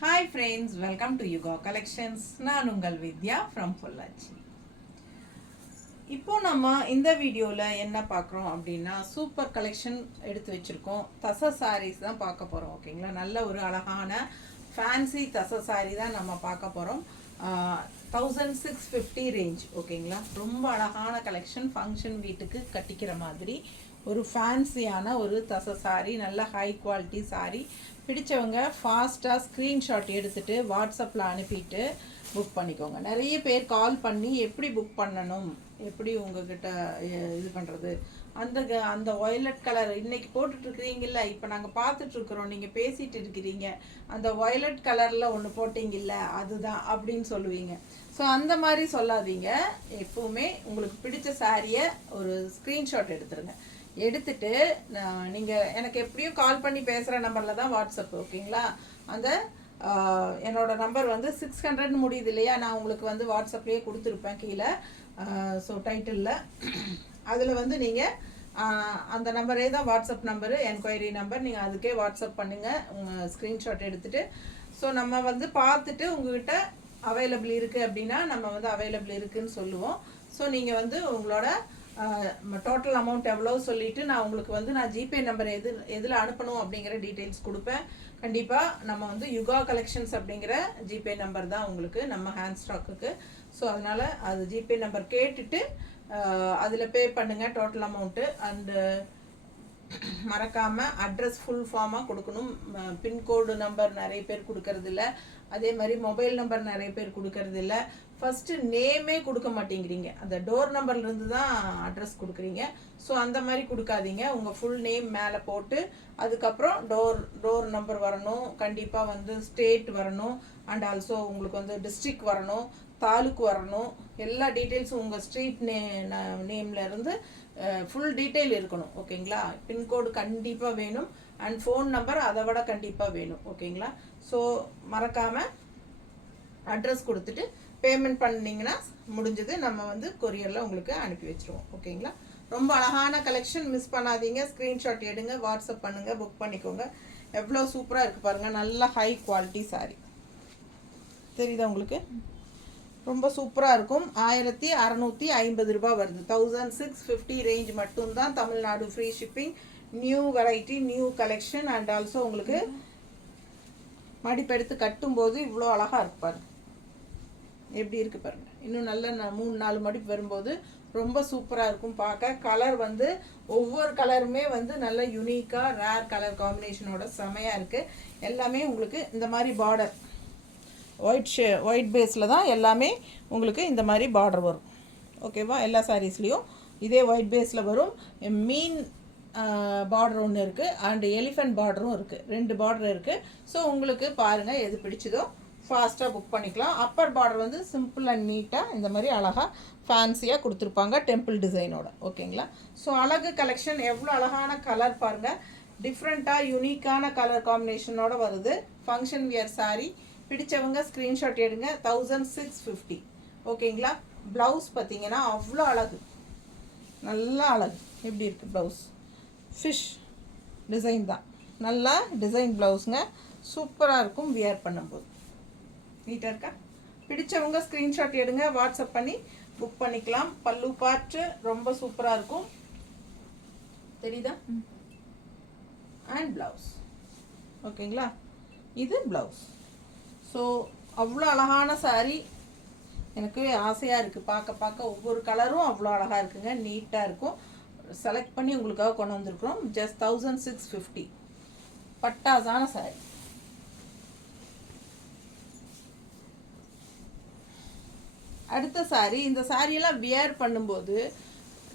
Hi friends, welcome to Yuga collections. நான் உங்கள் வித்யா from Pollachi. இப்போ நம்ம இந்த வீடியோவில் என்ன பார்க்குறோம் அப்படின்னா, சூப்பர் கலெக்ஷன் எடுத்து வச்சுருக்கோம். தச சாரீஸ் தான் பார்க்க போகிறோம். ஓகேங்களா, நல்ல ஒரு அழகான ஃபேன்சி தச சாரீ தான் நம்ம பார்க்க போகிறோம். 1650 ரேஞ்ச். ஓகேங்களா, ரொம்ப அழகான கலெக்ஷன். ஃபங்க்ஷன் வீட்டுக்கு கட்டிக்கிற மாதிரி ஒரு ஃபேன்சியான ஒரு தச சாரீ, நல்ல ஹை குவாலிட்டி சாரீ. பிடிச்சவங்க ஃபாஸ்ட்டாக ஸ்க்ரீன்ஷாட் எடுத்துகிட்டு வாட்ஸ்அப்பில் அனுப்பிட்டு புக் பண்ணிக்கோங்க. நிறைய பேர் கால் பண்ணி எப்படி புக் பண்ணணும், எப்படி உங்ககிட்ட இது பண்ணுறது, அந்த வயலட் கலர் இன்றைக்கி போட்டுட்ருக்குறீங்கள, இப்போ நாங்கள் பார்த்துட்ருக்குறோம், நீங்கள் பேசிகிட்டு இருக்கிறீங்க, அந்த வயலட் கலரில் ஒன்று போட்டிங்கில்ல அதுதான் அப்படின்னு சொல்லுவீங்க. ஸோ அந்த மாதிரி சொல்லாதீங்க. எப்போவுமே உங்களுக்கு பிடிச்ச சாரியை ஒரு ஸ்க்ரீன்ஷாட் எடுத்துருங்க. எடுத்துட்டு நீங்கள் எனக்கு எப்படியும் கால் பண்ணி பேசுகிற நம்பரில் தான் வாட்ஸ்அப். ஓகேங்களா, அந்த என்னோட நம்பர் வந்து 600 முடியுது இல்லையா, நான் உங்களுக்கு வந்து வாட்ஸ்அப்லேயே கொடுத்துருப்பேன் கீழே. ஸோ டைட்டிலில் அதில் வந்து நீங்கள் அந்த நம்பரே தான் வாட்ஸ்அப் நம்பரு, என்கொயரி நம்பர். நீங்கள் அதுக்கே வாட்ஸ்அப் பண்ணுங்கள் உங்கள் ஸ்க்ரீன்ஷாட் எடுத்துகிட்டு. ஸோ நம்ம வந்து பார்த்துட்டு உங்கள்கிட்ட அவைலபிள் இருக்குது அப்படின்னா நம்ம வந்து அவைலபிள் இருக்குதுன்னு சொல்லுவோம். ஸோ நீங்கள் வந்து உங்களோட டோட்டல் அமௌண்ட் எவ்வளோ சொல்லிவிட்டு நான் ஜிபே நம்பர் எதில் அனுப்பணும் அப்படிங்கிற டீட்டெயில்ஸ் கொடுப்பேன். கண்டிப்பாக நம்ம வந்து யுகா கலெக்ஷன்ஸ் அப்படிங்கிற ஜிபே நம்பர் தான் உங்களுக்கு நம்ம ஹேண்ட் ஸ்டாக்குக்கு. ஸோ அதனால் அது ஜிபே நம்பர் கேட்டுட்டு அதில் பே பண்ணுங்கள் டோட்டல் அமௌண்ட்டு. அண்டு மறக்காமல் அட்ரஸ் ஃபுல் ஃபார்மாக கொடுக்கணும். பின்கோடு நம்பர் நிறைய பேர் கொடுக்கறதில்ல, அதே மாதிரி மொபைல் நம்பர் நிறைய பேர் கொடுக்கறதில்ல. ஃபஸ்ட்டு நேமே கொடுக்க மாட்டேங்கிறீங்க, அந்த டோர் நம்பர்லேருந்து தான் அட்ரஸ் கொடுக்குறீங்க. ஸோ அந்த மாதிரி கொடுக்காதீங்க. உங்கள் ஃபுல் நேம் மேலே போட்டு அதுக்கப்புறம் டோர் நம்பர் வரணும், கண்டிப்பாக வந்து ஸ்டேட் வரணும், அண்ட் ஆல்சோ உங்களுக்கு வந்து டிஸ்ட்ரிக்ட் வரணும், தாலுக்கு வரணும், எல்லா டீட்டெயில்ஸும் உங்கள் ஸ்ட்ரீட் நேம்லேருந்து ஃபுல் டீட்டெயில் இருக்கணும். ஓகேங்களா, பின்கோடு கண்டிப்பாக வேணும், அண்ட் ஃபோன் நம்பர் அதை விட கண்டிப்பாக வேணும். ஓகேங்களா, ஸோ மறக்காமல் அட்ரஸ் கொடுத்துட்டு பேமெண்ட் பண்ணிங்கன்னா முடிஞ்சது, நம்ம வந்து கொரியரில் உங்களுக்கு அனுப்பி வச்சுருவோம். ஓகேங்களா, ரொம்ப அழகான கலெக்ஷன், மிஸ் பண்ணாதீங்க. ஸ்க்ரீன்ஷாட் எடுங்க, வாட்ஸ்அப் பண்ணுங்கள், புக் பண்ணிக்கோங்க. எவ்வளோ சூப்பராக இருக்குது பாருங்கள், நல்ல ஹை குவாலிட்டி சாரீ. தெரியுதா உங்களுக்கு, ரொம்ப சூப்பராக இருக்கும். 1650 ரூபா வருது. 1650 ரேஞ்ச் மட்டும்தான். Tamil Nadu free shipping. New variety, new collection, and also உங்களுக்கு மடிப்பெடுத்து கட்டும்போது இவ்வளோ அழகாக இருக்கு பாருங்க, எப்படி இருக்குது பாருங்கள். இன்னும் நல்ல 3-4 மடிப்பு வரும்போது ரொம்ப சூப்பராக இருக்கும் பார்க்க. கலர் வந்து ஒவ்வொரு கலருமே வந்து நல்ல யூனிக்காக ரேர் கலர் காம்பினேஷனோட செமையாக இருக்குது. எல்லாமே உங்களுக்கு இந்த மாதிரி பார்டர் ஒயிட் பேஸில் தான் எல்லாமே உங்களுக்கு இந்த மாதிரி பார்டர் வரும். ஓகேவா, எல்லா சாரீஸ்லேயும் இதே ஒயிட் பேஸில் வரும். மீன் பார்டர் ஒன்று இருக்குது, அண்டு எலிஃபெண்ட் பார்டரும் இருக்குது. 2 பார்டர் இருக்குது. ஸோ உங்களுக்கு பாருங்கள் எது பிடிச்சதோ ஃபாஸ்ட்டாக புக் பண்ணிக்கலாம். அப்பர் பார்டர் வந்து சிம்பிள் அண்ட் நீட்டாக இந்த மாதிரி அழகாக ஃபேன்சியாக கொடுத்துருப்பாங்க, டெம்பிள் டிசைனோட. ஓகேங்களா, ஸோ அழகு கலெக்ஷன். எவ்வளோ அழகான கலர் பாருங்கள், டிஃப்ரெண்ட்டாக யூனிக்கான கலர் காம்பினேஷனோட வருது. Function wear sari. பிடிச்சவங்க ஸ்க்ரீன்ஷாட் எடுங்க. 1650. ஓகேங்களா, ப்ளவுஸ் பார்த்தீங்கன்னா அவ்வளோ அழகு, நல்லா அழகு. எப்படி இருக்குது ப்ளவுஸ், ஃபிஷ் டிசைன் தான், நல்லா டிசைன் ப்ளவுஸுங்க, சூப்பராக இருக்கும் வியர் பண்ணும்போது. நீட்டாக இருக்கா? பிடிச்சவங்க ஸ்க்ரீன்ஷாட் எடுங்க, வாட்ஸ்அப் பண்ணி புக் பண்ணிக்கலாம். பல்லு பார்ட்டு ரொம்ப சூப்பராக இருக்கும், தெரியுதா? And blouse. ஓகேங்களா, இது ப்ளவுஸ். ஸோ அவ்வளோ அழகான சாரீ, எனக்கு ஆசையாக இருக்குது பார்க்க. ஒவ்வொரு கலரும் அவ்வளோ அழகாக இருக்குங்க, நீட்டாக இருக்கும். செலக்ட் பண்ணி உங்களுக்காக கொண்டு வந்திருக்கிறோம். ஜஸ்ட் 1650. பட்டாசான சாரீ. அடுத்த சாரீ. இந்த சாரியெல்லாம் வியர் பண்ணும்போது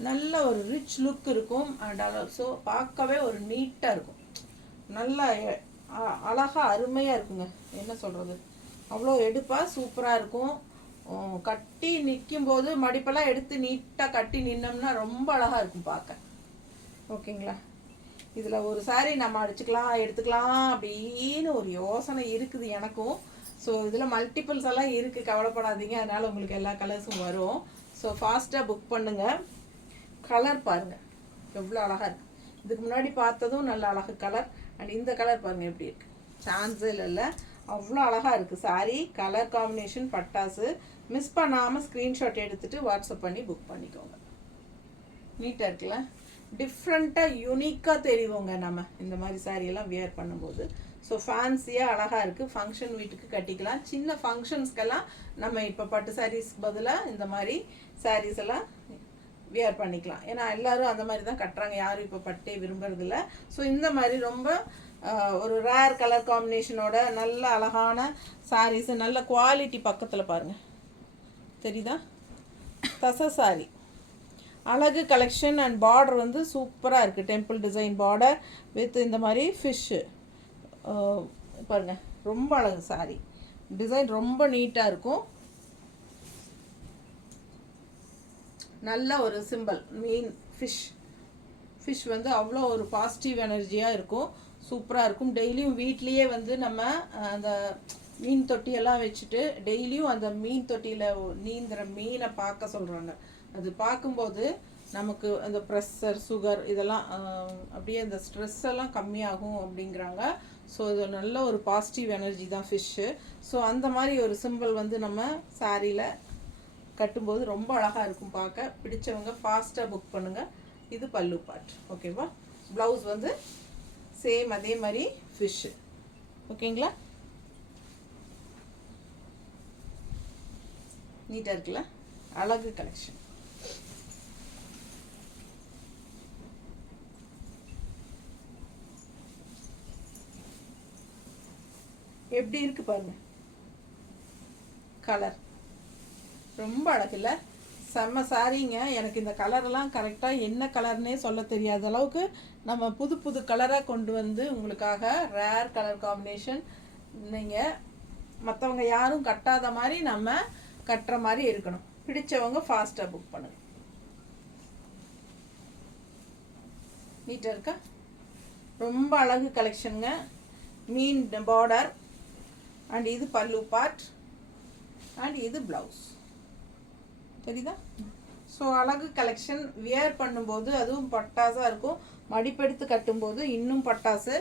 நல்ல ஒரு ரிச் லுக் இருக்கும், அண்ட் ஆல்சோ பார்க்கவே ஒரு நீட்டாக இருக்கும். நல்லா அழகாக அருமையாக இருக்குங்க. என்ன சொல்கிறது, அவ்வளோ எடுப்பாக சூப்பராக இருக்கும். கட்டி நிற்கும்போது மடிப்பெல்லாம் எடுத்து நீட்டாக கட்டி நின்னோம்னா ரொம்ப அழகாக இருக்கும் பார்க்க. ஓகேங்களா, இதில் ஒரு சாரீ நம்ம எடுத்துக்கலாம் அப்படின்னு ஒரு யோசனை இருக்குது எனக்கும். ஸோ இதில் மல்டிபிள்ஸ் எல்லாம் இருக்குது, கவலைப்படாதீங்க. அதனால் உங்களுக்கு எல்லா கலர்ஸும் வரும். ஸோ ஃபாஸ்ட்டாக புக் பண்ணுங்கள். கலர் பாருங்கள் எவ்வளோ அழகாக இருக்குது. இதுக்கு முன்னாடி பார்த்ததும் நல்ல அழகு கலர், அண்ட் இந்த கலர் பாருங்கள் எப்படி இருக்குது, சான்ஸே இல்லை. அவ்வளோ அழகாக இருக்குது சாரீ. கலர் காம்பினேஷன் பட்டாசு. மிஸ் பண்ணாமல் ஸ்க்ரீன்ஷாட் எடுத்துகிட்டு வாட்ஸ்அப் பண்ணி புக் பண்ணிக்கோங்க. நீட்டாக இருக்குல்ல, டிஃப்ரெண்ட்டாக யூனிக்காக தெரியுவோங்க நம்ம இந்த மாதிரி சாரியெல்லாம் வியர் பண்ணும்போது. ஸோ ஃபேன்சியாக அழகாக இருக்குது. ஃபங்க்ஷன் வீட்டுக்கு கட்டிக்கலாம். சின்ன ஃபங்க்ஷன்ஸ்க்கெல்லாம் நம்ம இப்போ பட்டு சாரீஸ்க்கு பதிலாக இந்த மாதிரி சாரீஸ் எல்லாம் வியர் பண்ணிக்கலாம். ஏன்னா எல்லோரும் அந்த மாதிரி தான் கட்டுறாங்க, யாரும் இப்போ பட்டே விரும்புறதில்ல. ஸோ இந்த மாதிரி ரொம்ப ஒரு ரேர் கலர் காம்பினேஷனோட நல்ல அழகான சாரீஸு, நல்ல குவாலிட்டி. பக்கத்தில் பாருங்கள், தெரியுதா? தச சாரி, அழகு கலெக்ஷன். அண்ட் பார்டர் வந்து சூப்பராக இருக்குது. டெம்பிள் டிசைன் பார்டர் வித் இந்த மாதிரி ஃபிஷ்ஷு பாருங்கள், ரொம்ப அழகு சாரி. டிசைன் ரொம்ப நீட்டாக இருக்கும். நல்ல ஒரு சிம்பிள் மீன் ஃபிஷ் வந்து அவ்வளோ ஒரு பாசிட்டிவ் எனர்ஜியாக இருக்கும். சூப்பராக இருக்கும். டெய்லியும் வீட்லேயே வந்து நம்ம அந்த மீன் தொட்டியெல்லாம் வச்சுட்டு டெய்லியும் அந்த மீன் தொட்டியில் நீந்துற மீனை பார்க்க சொல்கிறாங்க. அது பார்க்கும்போது நமக்கு அந்த ப்ரெஷர், சுகர் இதெல்லாம் அப்படியே அந்த ஸ்ட்ரெஸ் எல்லாம் கம்மியாகும் அப்படிங்கிறாங்க. ஸோ இது நல்ல ஒரு பாசிட்டிவ் எனர்ஜி தான் ஃபிஷ்ஷு. ஸோ அந்த மாதிரி ஒரு சிம்பிள் வந்து நம்ம சாரியில் கட்டும்போது ரொம்ப அழகாக இருக்கும் பார்க்க. பிடிச்சவங்க ஃபாஸ்ட்டாக புக் பண்ணுங்கள். இது பல்லு பார்ட். ஓகேவா? ப்ளவுஸ் வந்து சேம் அதே மாதிரி ஃபிஷ்ஷு. ஓகேங்களா? நீட்டாக இருக்குல்ல, அழகு கலெக்ஷன். எப்படி இருக்குது பாருங்கள், கலர் ரொம்ப அழகில்ல, செம்ம சாரீங்க. எனக்கு இந்த கலரெல்லாம் கரெக்டாக என்ன கலர்னே சொல்ல தெரியாத அளவுக்கு நம்ம புது புது கலராக கொண்டு வந்து உங்களுக்காக ரேர் கலர் காம்பினேஷன். நீங்கள் மற்றவங்க யாரும் கட்டாத மாதிரி நம்ம கட்டுற மாதிரி இருக்கணும். பிடிச்சவங்க ஃபாஸ்ட்டாக புக் பண்ணுங்க. நீட்டாக இருக்கா? ரொம்ப அழகு கலெக்ஷனுங்க. மீன் பார்டர் அண்ட் இது பல்லு பார்ட் அண்ட் இது ப்ளவுஸ். தெரியுதா? ஸோ அழகு கலெக்ஷன். வியர் பண்ணும்போது அதுவும் பட்டாசாக இருக்கும். மடிப்பெடுத்து கட்டும்போது இன்னும் பட்டாசு.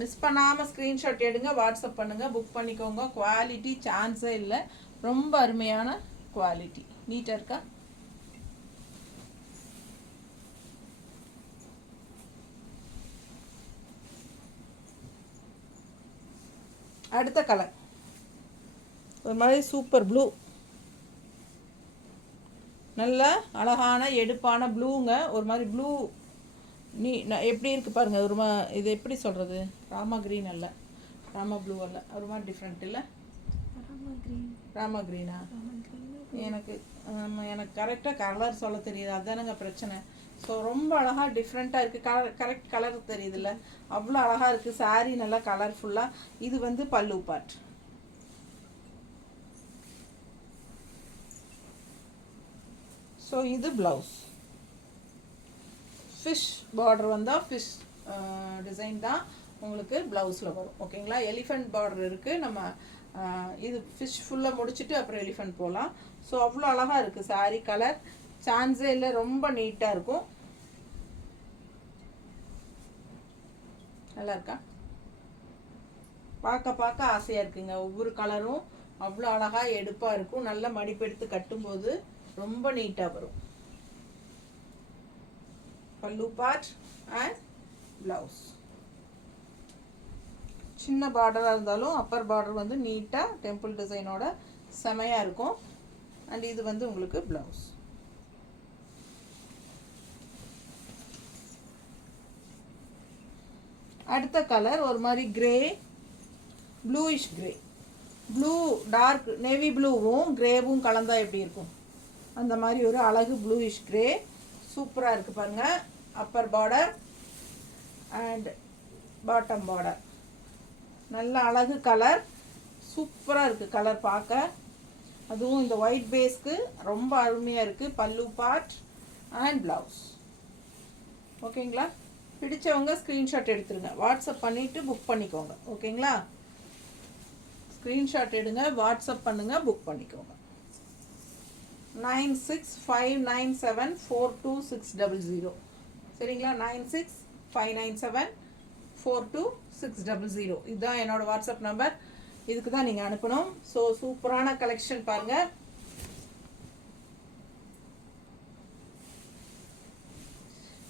மிஸ் பண்ணாமல் ஸ்க்ரீன்ஷாட் எடுங்க, வாட்ஸ்அப் பண்ணுங்கள், புக் பண்ணிக்கோங்க. குவாலிட்டி சான்ஸே இல்லை. ரொம்ப அருமையான குவாலிட்டி. நீட்டாக இருக்கா? அடுத்த கலர் ஒரு மாதிரி சூப்பர் ப்ளூ. நல்ல அழகான எடுப்பான ப்ளூங்க. ஒரு மாதிரி ப்ளூ எப்படி இருக்குது பாருங்கள். ஒரு இது எப்படி சொல்கிறது, ராமா க்ரீன் அல்ல, ராமா ப்ளூ அல்ல, ஒரு மாதிரி டிஃப்ரெண்ட் இல்லை. ராமா க்ரீனா? எனக்கு கரெக்டாக கலர் சொல்ல தெரியுது, அதுதானங்க பிரச்சனை. ஸோ ரொம்ப அழகாக டிஃப்ரெண்ட்டாக இருக்குது. கரெக்ட் கலர் தெரியுதுல்ல, அவ்வளோ அழகாக இருக்குது. சாரீ நல்லா கலர்ஃபுல்லாக. இது வந்து பல்லு பார்ட். ஸோ இது ப்ளவுஸ். ஃபிஷ் பார்டர் வந்தால் ஃபிஷ் டிசைன் தான் உங்களுக்கு ப்ளவுஸில் வரும். ஓகேங்களா? எலிஃபெண்ட் பார்டர் இருக்குது. நம்ம இது ஃபிஷ் ஃபுல்லாக முடிச்சுட்டு அப்புறம் எலிஃபெண்ட் போகலாம். ஸோ அவ்வளோ அழகாக இருக்குது சாரீ. கலர் சான்ஸே இல்லை, ரொம்ப நீட்டாக இருக்கும். நல்லா இருக்கா? பார்க்க பார்க்க ஆசையாக இருக்குங்க. ஒவ்வொரு கலரும் அவ்வளோ அழகாக எடுப்பாக இருக்கும். நல்ல மடிப்பெடுத்து கட்டும்போது ரொம்ப நீட்டாக வரும். பல்லு பார்ட் அண்ட் ப்ளவுஸ். சின்ன பார்டராக இருந்தாலும் அப்பர் பார்டர் வந்து நீட்டாக டெம்பிள் டிசைனோட செமையாக இருக்கும். அண்ட் இது வந்து உங்களுக்கு ப்ளவுஸ். அடுத்த கலர் ஒரு மாதிரி grey, bluish grey. Blue dark navy ப்ளூவும் கிரேவும் கலந்தா எப்படி இருக்கும், அந்த மாதிரி ஒரு அழகு ப்ளூயிஷ் கிரே. சூப்பராக இருக்குது பாருங்கள். Appar border and bottom border. நல்ல அழகு கலர். சூப்பராக இருக்குது கலர் பார்க்க. அதுவும் இந்த ஒயிட் பேஸ்க்கு ரொம்ப அருமையாக இருக்குது. பல்லு பார்ட் அண்ட் ப்ளவுஸ். ஓகேங்களா? பிடிச்சவங்க ஸ்க்ரீன்ஷாட் எடுத்துருங்க, வாட்ஸ்அப் பண்ணிவிட்டு புக் பண்ணிக்கோங்க. ஓகேங்களா? ஸ்க்ரீன்ஷாட் எடுங்க, வாட்ஸ்அப் பண்ணுங்கள், புக் பண்ணிக்கோங்க. 9659742600. சரிங்களா? 9659742600 இதுதான் என்னோடய வாட்ஸ்அப் நம்பர். இதுக்கு தான் நீங்கள் அனுப்பணும். ஸோ சூப்பரான கலெக்ஷன் பாருங்கள்.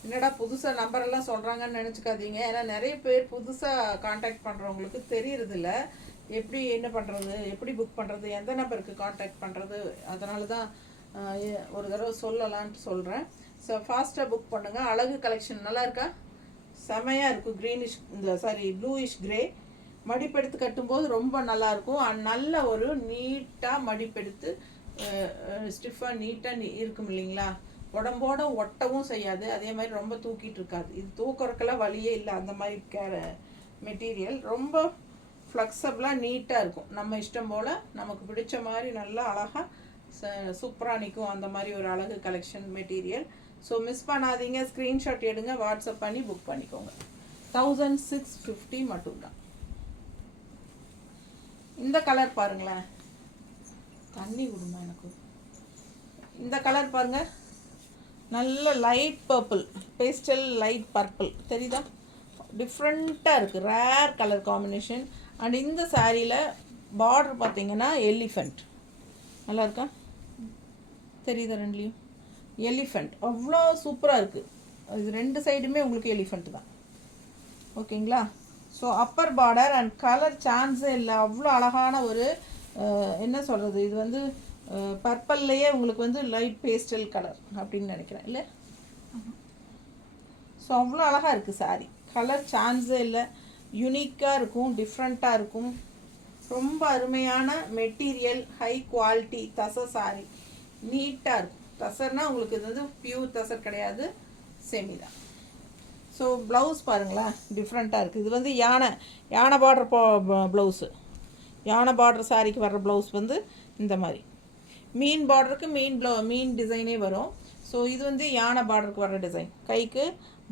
என்னடா புதுசாக நம்பரெல்லாம் சொல்கிறாங்கன்னு நினச்சிக்காதீங்க. ஏன்னா நிறைய பேர் புதுசாக காண்டாக்ட் பண்ணுறவங்களுக்கு தெரியறதில்ல எப்படி என்ன பண்ணுறது, எப்படி புக் பண்ணுறது, எந்த நம்பருக்கு காண்டாக்ட் பண்ணுறது. அதனால தான் ஒரு தடவை சொல்லலான்ட்டு சொல்கிறேன். ஸோ ஃபாஸ்ட்டாக புக் பண்ணுங்கள். அழகு கலெக்ஷன் நல்லா இருக்கா? செமையாக இருக்கும். க்ரீனிஷ் ப்ளூயிஷ் கிரே மடிப்பெடுத்து கட்டும்போது ரொம்ப நல்லாயிருக்கும். நல்ல ஒரு நீட்டாக மடிப்பெடுத்து ஸ்டிஃபாக நீட்டாக இருக்கும் இல்லைங்களா? உடம்போட ஒட்டவும் செய்யாது, அதே மாதிரி ரொம்ப தூக்கிட்டு இருக்காது. இது தூக்குறதுக்கெல்லாம் வழியே இல்லை. அந்த மாதிரி மெட்டீரியல் ரொம்ப ஃப்ளெக்சபிளாக நீட்டாக இருக்கும். நம்ம இஷ்டம் போல் நமக்கு பிடிச்ச மாதிரி நல்லா அழகாக சூப்பராக நிற்கும். அந்த மாதிரி ஒரு அழகு கலெக்ஷன் மெட்டீரியல். ஸோ மிஸ் பண்ணாதீங்க. ஸ்க்ரீன்ஷாட் எடுங்க, வாட்ஸ்அப் பண்ணி புக் பண்ணிக்கோங்க. 1650 மட்டும்தான். இந்த கலர் பாருங்களேன். தண்ணி விடுமா எனக்கு. இந்த கலர் பாருங்கள், நல்ல light purple, pastel light purple தெரியுதா? டிஃப்ரெண்ட்டாக இருக்குது, ரேர் கலர் காம்பினேஷன். அண்ட் இந்த சாரியில் பார்டர் பார்த்தீங்கன்னா எலிஃபெண்ட். நல்லா இருக்கா? தெரியுதா? ரெண்டுலேயும் எலிஃபெண்ட் அவ்வளோ சூப்பராக இருக்குது. இது ரெண்டு சைடுமே உங்களுக்கு எலிஃபெண்ட் தான். ஓகேங்களா? So Appar border and colour சான்ஸே இல்லை. அவ்வளோ அழகான ஒரு என்ன சொல்கிறது, இது வந்து பர்பிள்லேயே உங்களுக்கு வந்து லைட் பேஸ்டல் கலர் அப்படின்னு நினைக்கிறேன் இல்லை? ஸோ அவ்வளோ அழகாக இருக்குது சாரி. கலர் சான்ஸே இல்லை. யூனிக்காக இருக்கும், டிஃப்ரெண்ட்டாக இருக்கும். ரொம்ப அருமையான material, high quality tussar sorry. நீட்டாக இருக்கும். தசர்னால் உங்களுக்கு இது வந்து பியூர் தசர் கிடையாது, செமி தான். ஸோ ப்ளவுஸ் பாருங்களேன், டிஃப்ரெண்ட்டாக இருக்குது. இது வந்து யானை பார்டர் ப்ளவுஸு. யானை பார்டர் சாரிக்கு வர்ற ப்ளவுஸ் வந்து இந்த மாதிரி மீன் பார்டருக்கு மீன் டிசைனே வரும். ஸோ இது வந்து யானை பார்டருக்கு வர்ற டிசைன். கைக்கு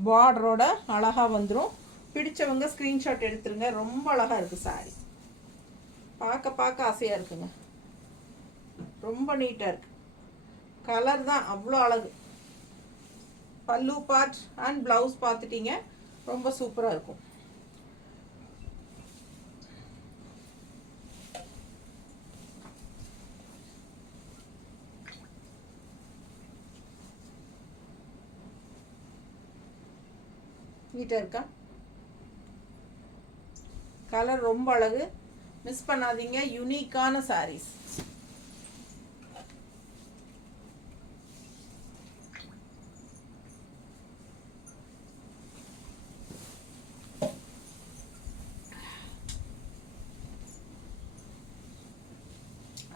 பார்டரோட அழகாக வந்துடும். பிடிச்சவங்க ஸ்க்ரீன்ஷாட் எடுத்துருங்க. ரொம்ப அழகாக இருக்குது சாரி. பார்க்க ஆசையாக இருக்குங்க. ரொம்ப நீட்டாக இருக்குது. கலர் தான் அவ்வளோ அழகு. பல்லு பார்ட் அண்ட் ப்ளவுஸ் பார்த்துட்டீங்க, ரொம்ப சூப்பராக இருக்கும். நீட்டாக இருக்கா? கலர் ரொம்ப அழகு. மிஸ் பண்ணாதீங்க. யூனிக்கான சாரீஸ்.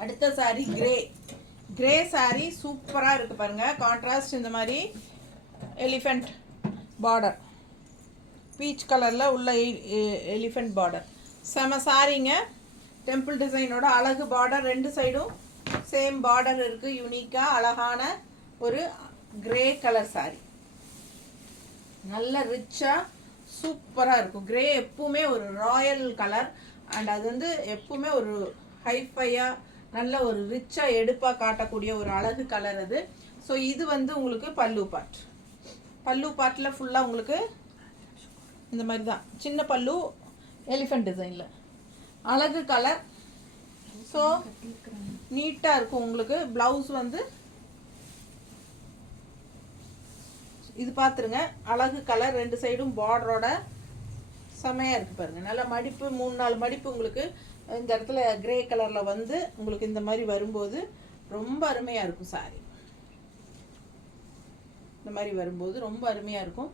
அடுத்த சாரி கிரே சாரி சூப்பராக இருக்குது பாருங்கள். கான்ட்ராஸ்ட் இந்த மாதிரி எலிஃபெண்ட் பார்டர், பீச் கலரில் உள்ள எலிஃபெண்ட் பார்டர். செம சாரிங்க. டெம்பிள் டிசைனோட அழகு பார்டர். ரெண்டு சைடும் சேம் பார்டர் இருக்குது. யூனிக்காக அழகான ஒரு கிரே கலர் சாரி. நல்ல ரிச்சாக சூப்பராக இருக்கும். கிரே எப்பவுமே ஒரு ராயல் கலர். அண்ட் அது வந்து எப்பவுமே ஒரு ஹைஃபையாக நல்ல ஒரு ரிச்சாக எடுப்பாக காட்டக்கூடிய ஒரு அழகு கலர் அது. ஸோ இது வந்து உங்களுக்கு பல்லு பார்ட்டில் ஃபுல்லாக உங்களுக்கு இந்த மாதிரி தான் சின்ன பல்லு, எலிஃபெண்ட் டிசைனில் அழகு கலர். ஸோ நீட்டாக இருக்கும் உங்களுக்கு. ப்ளவுஸ் வந்து இது பார்த்துருங்க, அழகு கலர். ரெண்டு சைடும் பார்டரோட செமையாக இருக்குது பாருங்கள். நல்ல மடிப்பு, 3-4 மடிப்பு உங்களுக்கு இந்த இடத்துல கிரே கலரில் வந்து உங்களுக்கு இந்த மாதிரி வரும்போது ரொம்ப அருமையாக இருக்கும் சாரி. இந்த மாதிரி வரும்போது ரொம்ப அருமையாக இருக்கும்.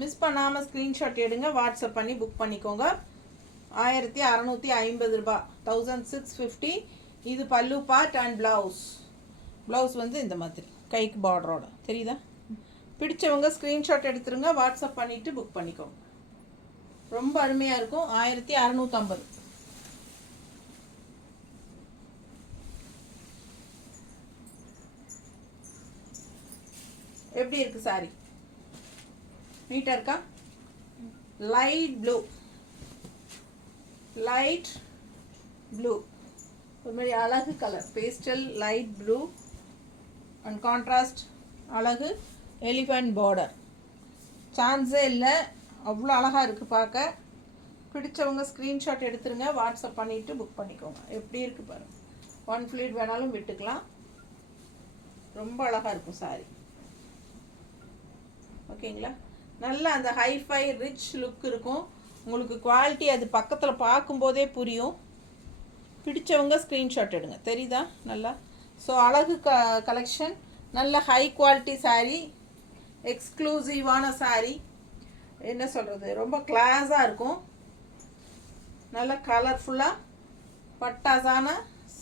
மிஸ் பண்ணாமல் ஸ்க்ரீன்ஷாட் எடுங்க, வாட்ஸ்அப் பண்ணி புக் பண்ணிக்கோங்க. 1650 ரூபா, 1650. இது பல்லு பார்ட் அண்ட் ப்ளவுஸ் வந்து இந்த மாதிரி கைக்கு பார்டரோட தெரியுதா? பிடிச்சவங்க ஸ்க்ரீன்ஷாட் எடுத்துருங்க, வாட்ஸ்அப் பண்ணிவிட்டு புக் பண்ணிக்கோங்க. ரொம்ப அருமையாக இருக்கும். 1650. எப்படி இருக்கு சாரி? நீட்டாக இருக்கா? லைட் ப்ளூ ஒரு மாதிரி அழகு colour. Pastel light blue and contrast அழகு எலிஃபெண்ட் பார்டர். சான்ஸே இல்லை, அவ்வளோ அழகாக இருக்குது பார்க்க. பிடிச்சவங்க ஸ்க்ரீன்ஷாட் எடுத்துருங்க, வாட்ஸ்அப் பண்ணிவிட்டு புக் பண்ணிக்கோங்க. எப்படி இருக்குது பாருங்கள். 1 ஃப்ளீட் வேணாலும் விட்டுக்கலாம். ரொம்ப அழகாக இருக்கும் சாரி. ஓகேங்களா? நல்ல அந்த ஹைஃபை ரிச் லுக் இருக்கும். உங்களுக்கு குவாலிட்டி அது பக்கத்தில் பார்க்கும்போதே புரியும். பிடிச்சவங்க ஸ்க்ரீன்ஷாட் எடுங்க. தெரியுதா நல்லா? ஸோ அழகு கலெக்ஷன், நல்ல ஹை குவாலிட்டி சாரீ, எக்ஸ்க்ளூசிவான சாரீ. என்ன சொல்கிறது, ரொம்ப கிளாஸாக இருக்கும். நல்ல கலர்ஃபுல்லாக பட்டாசான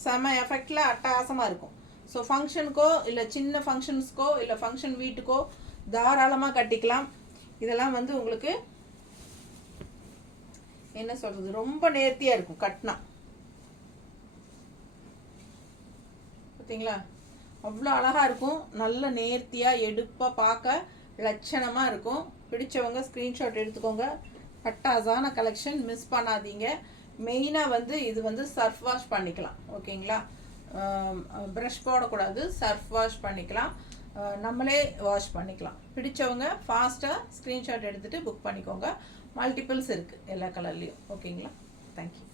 செம எஃபெக்டில் அட்டகாசமாக இருக்கும். ஸோ ஃபங்க்ஷனுக்கோ இல்லை சின்ன ஃபங்க்ஷன்ஸ்க்கோ இல்லை ஃபங்க்ஷன் வீட்டுக்கோ தாராளமாக கட்டிக்கலாம். இதெல்லாம் வந்து உங்களுக்கு என்ன சொல்கிறது, ரொம்ப நேர்த்தியாக இருக்கும் கட்டினா. பார்த்தீங்களா? அவ்வளோ அழகாக இருக்கும். நல்ல நேர்த்தியாக எடுப்பாக பார்க்க லட்சணமாக இருக்கும். பிடிச்சவங்க ஸ்க்ரீன்ஷாட் எடுத்துக்கோங்க. பட்டாசான கலெக்ஷன், மிஸ் பண்ணாதீங்க. மெயினாக வந்து இது வந்து சர்ஃப் வாஷ் பண்ணிக்கலாம். ஓகேங்களா? ப்ரஷ் போடக்கூடாது, சர்ஃப் வாஷ் பண்ணிக்கலாம். நம்மளே வாஷ் பண்ணிக்கலாம். பிடிச்சவங்க ஃபாஸ்ட்டாக ஸ்க்ரீன்ஷாட் எடுத்துகிட்டு புக் பண்ணிக்கோங்க. மல்டிபிள்ஸ் இருக்குது எல்லா கலர்லேயும். ஓகேங்களா? தேங்க்யூ.